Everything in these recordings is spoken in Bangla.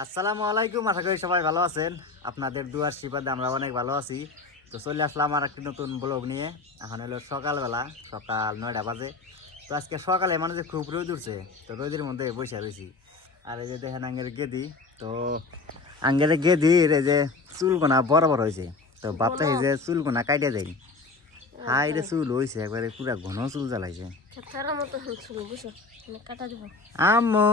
আসসালামু আলাইকুম, আশা করি সবাই ভালো আছেন। আপনাদের দুয়ার আশীর্বাদে আমরা অনেক ভালো আছি। তো চলে আসলাম আর একটি নতুন ব্লগ নিয়ে। এখন হলো সকালবেলা, সকাল 9টা বাজে। তো আজকে সকালে মানে যে খুব রোদ উঠছে, তো রোদের মধ্যে বসে রয়েছি। আর এই যে দেখেন আঙ্গের গেদি, তো আঙ্গের গেদির এই যে চুলকোনা বড় বড় হয়েছে। তো ভাবতে যে চুলকোনা কাটিয়ে দেয়। হাই রে চুল হয়েছে একবারে, পুরা ঘন চুল জ্বালাইছে। আম্মু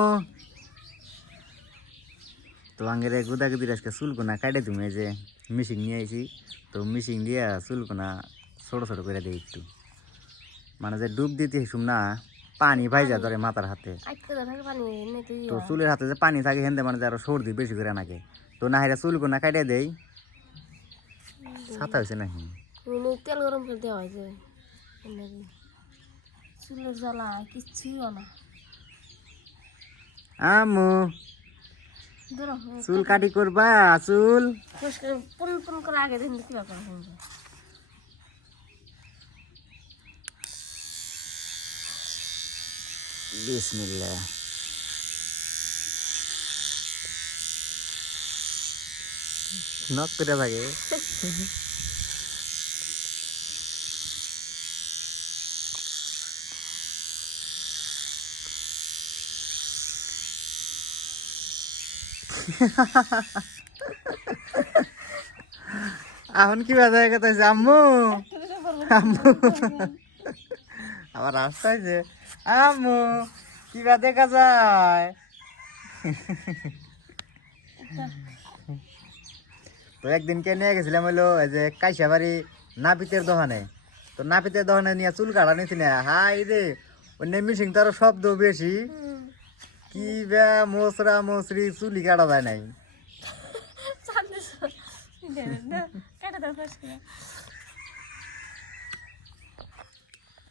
তো আঙ্গের গুদাগুদির আজকে চুলকোনা কাটে তুমি যে মেশিন নিয়ে আইছি। তো মেশিন দিয়া চুলকোনা ছোট ছোট করে দিই একটু, মানে যে ডুব দিতে হিসুম না পানি ভাইজা ধরে মাথার হাতে। তো চুলের হাতে যে পানি থাকে হেনতে মানে যে আরো সর্দি বেশি করে নাকে। তো না হেরা চুলকোনা কাটে দেই। ছাতা হয়েছে নাকি তেল গরম করে দেওয়া হয় যে চুলের জ্বালা কিচ্ছুই না। আম্মু চুল কাটি করবা? চুল পুন পুন করে আগে দিন কি ব্যাপার বিসমিল্লাহ। নক করে থাকে। এখন কি বাজে কথা হয়েছে আম্মু? আম্মু আবার রাস্তা হয়েছে। আম্মু কি বা দেখা যায়? তো একদিন কে নিয়ে গেছিলাম হইলো এই যে কাইসাবাড়ি নাপিতের দোকানে। তো নাপিতের দোকানে নিয়ে চুল কাটা নিছি না, হাই রে অন্য মিশিং তার শব্দ বেশি। কি বা মশরা মশরি চুলি কাটা যায় নাই।